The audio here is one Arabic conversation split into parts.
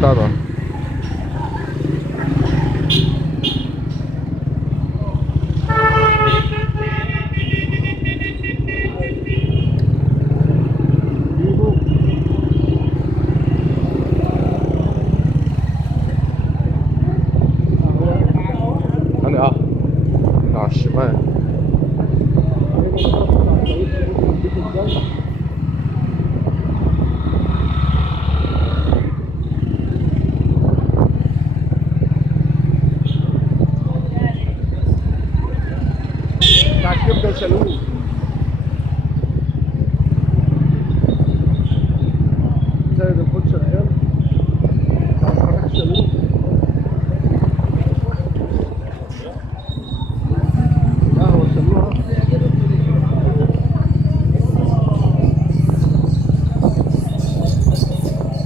بتاع ده. على الشمال. بتاع الكبده وشالوه. سيد الفوت شغال. بتاع الفراخ شالوه. قهوه شالوها.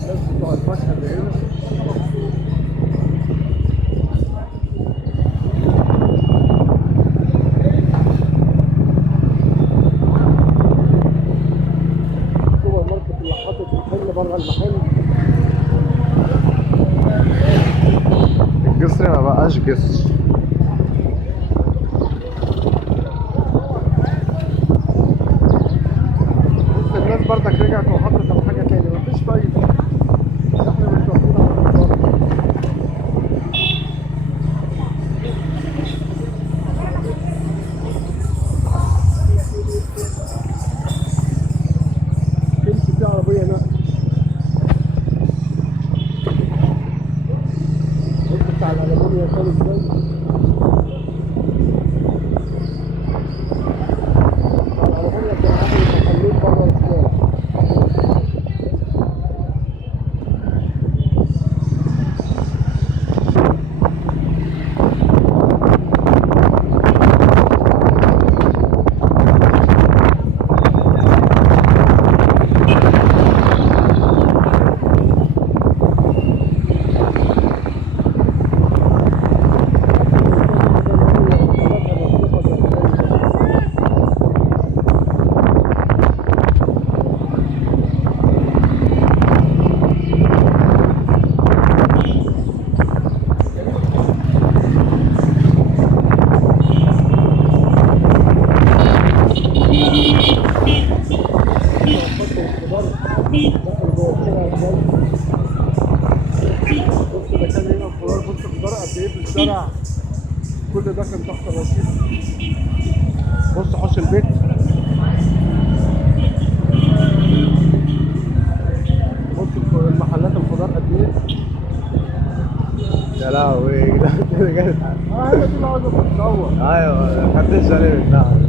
الناس بتوع الفاكهه اللي هنا. اللي حاطط الحل بره المحل. الجسر ما بقاش جسر. بص الناس برضك رجعت وحطت على حاجه تاني، مفيش فايده. احنا مش واخدين على الموضوع. تمشي في عربيه نقل. بص بتاع الالمونيا كان ازاي. بتاع الالمونيا كان عامل محلين بره الشارع. بص ده كان هنا الخضار. بص الخضار قد ايه في الشارع. كل ده كان تحت الرصيف. بص حوش البيت. بص المحلات الخضار قد ايه. يا لهوي ده كده جامد. هي دي اللي عاوزه تتصور. ايوه محدش عليه منها.